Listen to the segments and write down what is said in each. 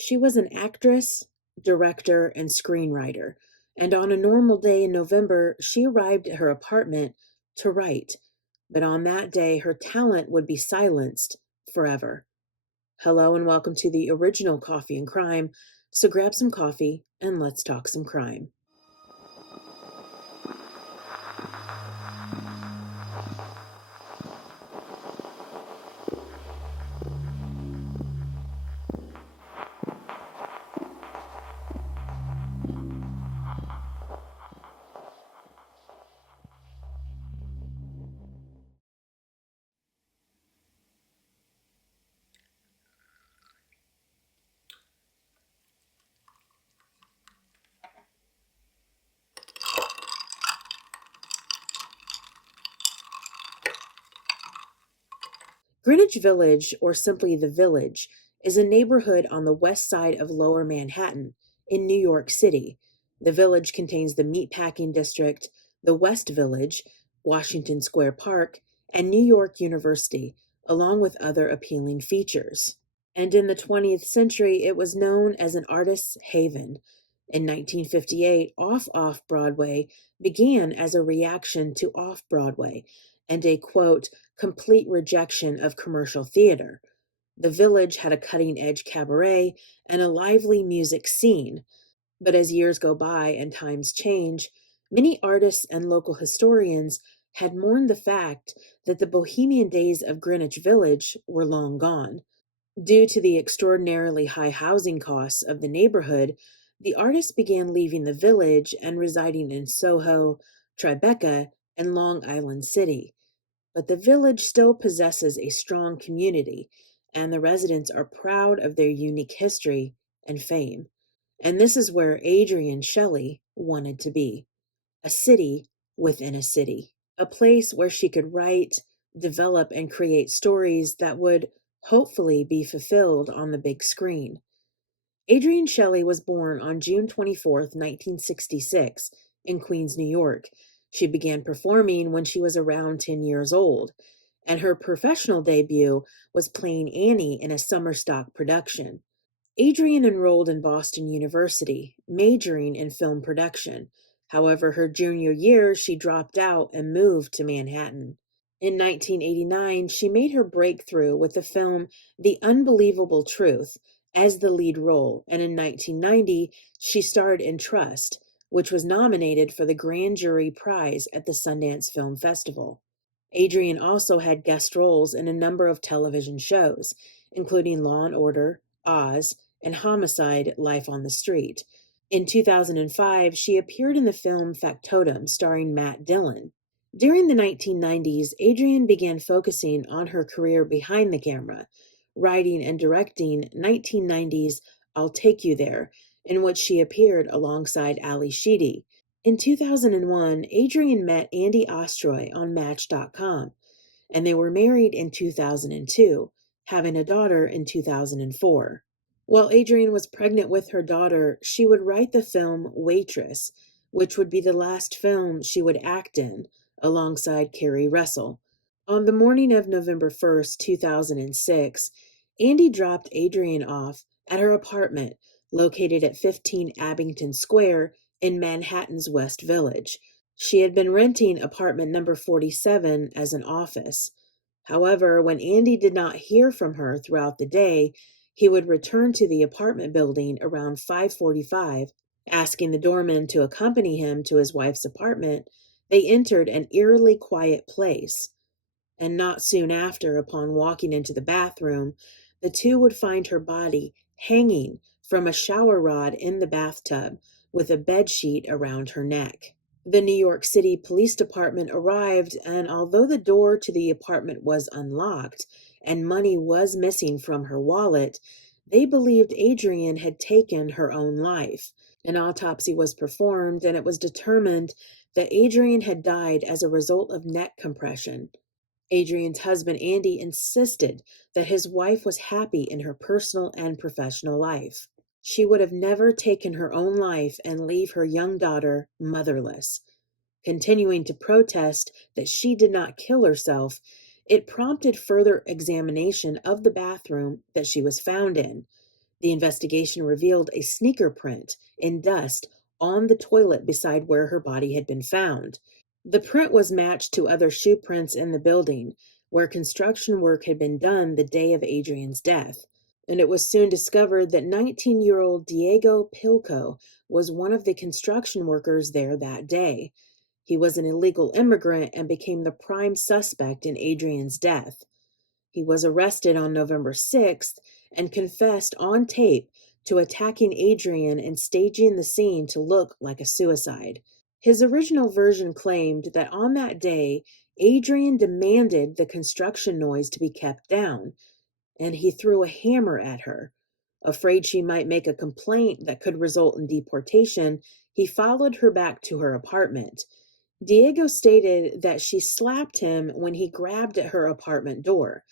She was an actress, director, and screenwriter, and on a normal day in November, she arrived at her apartment to write. But on that day, her talent would be silenced forever. Hello, and welcome to the original Coffee and Crime. So grab some coffee and let's talk some crime. Greenwich Village, or simply the Village, is a neighborhood on the west side of Lower Manhattan in New York City. The village contains the Meatpacking District, the West Village, Washington Square Park, and New York University, along with other appealing features. And in the 20th century, it was known as an artist's haven. In 1958, Off Broadway began as a reaction to Off Broadway and a, quote, complete rejection of commercial theater. The Village had a cutting-edge cabaret and a lively music scene. But as years go by and times change, many artists and local historians had mourned the fact that the bohemian days of Greenwich Village were long gone. Due to the extraordinarily high housing costs of the neighborhood, the artists began leaving the village and residing in Soho, Tribeca, and Long Island City. But the village still possesses a strong community, and the residents are proud of their unique history and fame. And this is where Adrienne Shelly wanted to be, a city within a city, a place where she could write, develop, and create stories that would hopefully be fulfilled on the big screen. Adrienne Shelly was born on June 24th, 1966, in Queens, New York. She began performing when she was around 10 years old, and her professional debut was playing Annie in a summer stock production. Adrienne enrolled in Boston University, majoring in film production. However, her junior year, she dropped out and moved to Manhattan. In 1989, she made her breakthrough with the film The Unbelievable Truth as the lead role, and in 1990, she starred in Trust, which was nominated for the Grand Jury Prize at the Sundance Film Festival. Adrienne also had guest roles in a number of television shows, including Law and Order, Oz, and Homicide: Life on the Street. In 2005, she appeared in the film Factotum starring Matt Dillon. During the 1990s, Adrienne began focusing on her career behind the camera, writing and directing 1990's I'll Take You There, in which she appeared alongside Ali Sheedy. In 2001, Adrienne met Andy Ostroy on Match.com, and they were married in 2002, having a daughter in 2004. While Adrienne was pregnant with her daughter, she would write the film Waitress, which would be the last film she would act in, alongside Carrie Russell. On the morning of November 1st, 2006, Andy dropped Adrienne off at her apartment located at 15 Abington Square in Manhattan's West Village. She had been renting apartment number 47 as an office. However, when Andy did not hear from her throughout the day, he would return to the apartment building around 5:45, asking the doorman to accompany him to his wife's apartment. They entered an eerily quiet place, and not soon after, upon walking into the bathroom, the two would find her body hanging from a shower rod in the bathtub with a bedsheet around her neck. The New York City Police Department arrived, and although the door to the apartment was unlocked and money was missing from her wallet, they believed Adrienne had taken her own life. An autopsy was performed, and it was determined that Adrienne had died as a result of neck compression. Adrienne's husband, Andy, insisted that his wife was happy in her personal and professional life. She would have never taken her own life and leave her young daughter motherless. Continuing to protest that she did not kill herself, it prompted further examination of the bathroom that she was found in. The investigation revealed a sneaker print in dust on the toilet beside where her body had been found. The print was matched to other shoe prints in the building, where construction work had been done the day of Adrienne's death. And it was soon discovered that 19-year-old Diego Pilco was one of the construction workers there that day. He was an illegal immigrant and became the prime suspect in Adrienne's death. He was arrested on November 6th and confessed on tape to attacking Adrienne and staging the scene to look like a suicide. His original version claimed that on that day, Adrienne demanded the construction noise to be kept down, and he threw a hammer at her. Afraid she might make a complaint that could result in deportation, he followed her back to her apartment. Diego stated that she slapped him when he grabbed at her apartment door,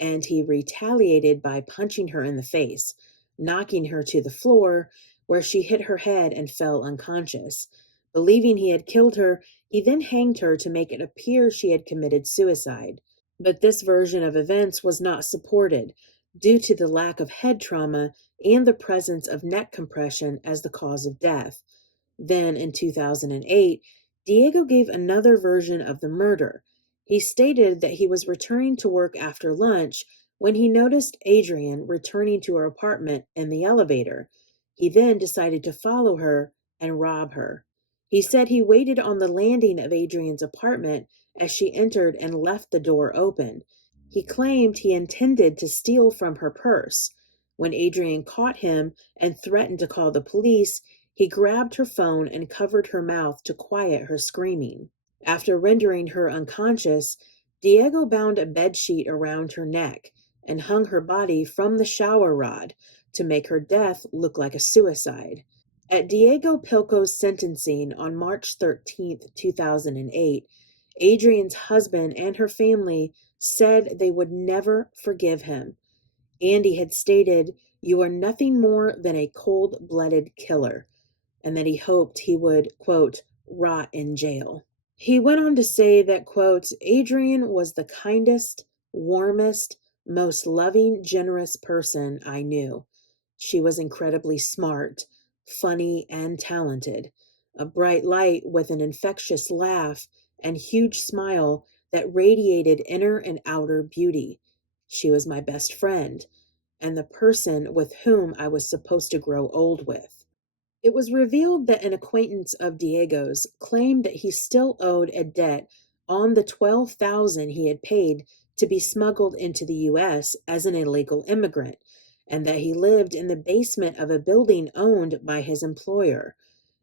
and he retaliated by punching her in the face, knocking her to the floor, where she hit her head and fell unconscious. Believing he had killed her, he then hanged her to make it appear she had committed suicide. But this version of events was not supported due to the lack of head trauma and the presence of neck compression as the cause of death. Then, in 2008, Diego gave another version of the murder. He stated that he was returning to work after lunch when he noticed Adrienne returning to her apartment in the elevator. He then decided to follow her and rob her. He said he waited on the landing of Adrienne's apartment as she entered and left the door open. He claimed he intended to steal from her purse. When Adrienne caught him and threatened to call the police, he grabbed her phone and covered her mouth to quiet her screaming. After rendering her unconscious, Diego bound a bedsheet around her neck and hung her body from the shower rod to make her death look like a suicide. At Diego Pilco's sentencing on March 13, 2008, Adrienne's husband and her family said they would never forgive him. Andy had stated, "You are nothing more than a cold-blooded killer," and that he hoped he would, quote, rot in jail. He went on to say that, quote, Adrienne was the kindest, warmest, most loving, generous person I knew. She was incredibly smart, funny, and talented, a bright light with an infectious laugh and huge smile that radiated inner and outer beauty. She was my best friend, and the person with whom I was supposed to grow old with. It was revealed that an acquaintance of Diego's claimed that he still owed a debt on the $12,000 he had paid to be smuggled into the U.S. as an illegal immigrant, and that he lived in the basement of a building owned by his employer.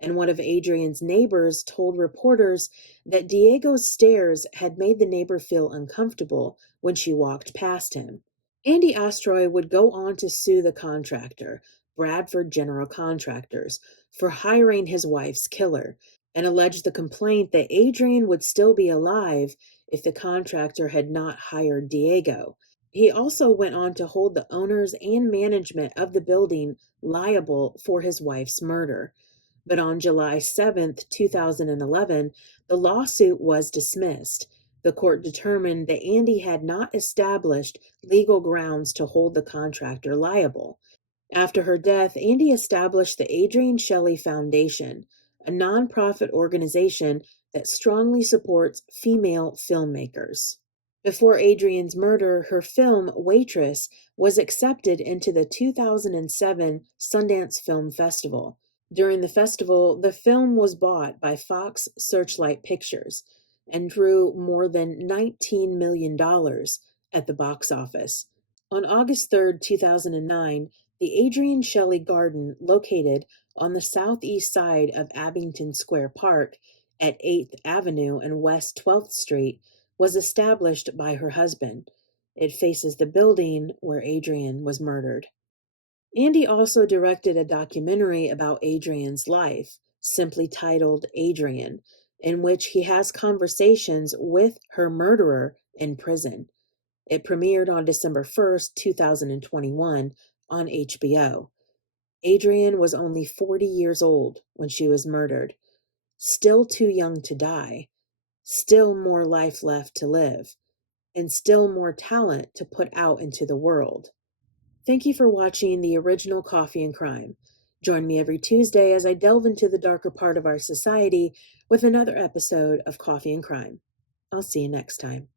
And one of Adrienne's neighbors told reporters that Diego's stares had made the neighbor feel uncomfortable when she walked past him. Andy Ostroy would go on to sue the contractor, Bradford General Contractors, for hiring his wife's killer, and allege the complaint that Adrienne would still be alive if the contractor had not hired Diego. He also went on to hold the owners and management of the building liable for his wife's murder. But on July 7th, 2011, the lawsuit was dismissed. The court determined that Andy had not established legal grounds to hold the contractor liable. After her death, Andy established the Adrienne Shelly Foundation, a nonprofit organization that strongly supports female filmmakers. Before Adrienne's murder, her film, Waitress, was accepted into the 2007 Sundance Film Festival. During the festival, the film was bought by Fox Searchlight Pictures and drew more than $19 million at the box office. On August 3, 2009, the Adrienne Shelly Garden, located on the southeast side of Abington Square Park at 8th Avenue and West 12th Street, was established by her husband. It faces the building where Adrienne was murdered. Andy also directed a documentary about Adrienne's life, simply titled Adrienne, in which he has conversations with her murderer in prison. It premiered on December 1st, 2021 on HBO. Adrienne was only 40 years old when she was murdered, still too young to die, still more life left to live, and still more talent to put out into the world. Thank you for watching the original Coffee and Crime. Join me every Tuesday as I delve into the darker part of our society with another episode of Coffee and Crime. I'll see you next time.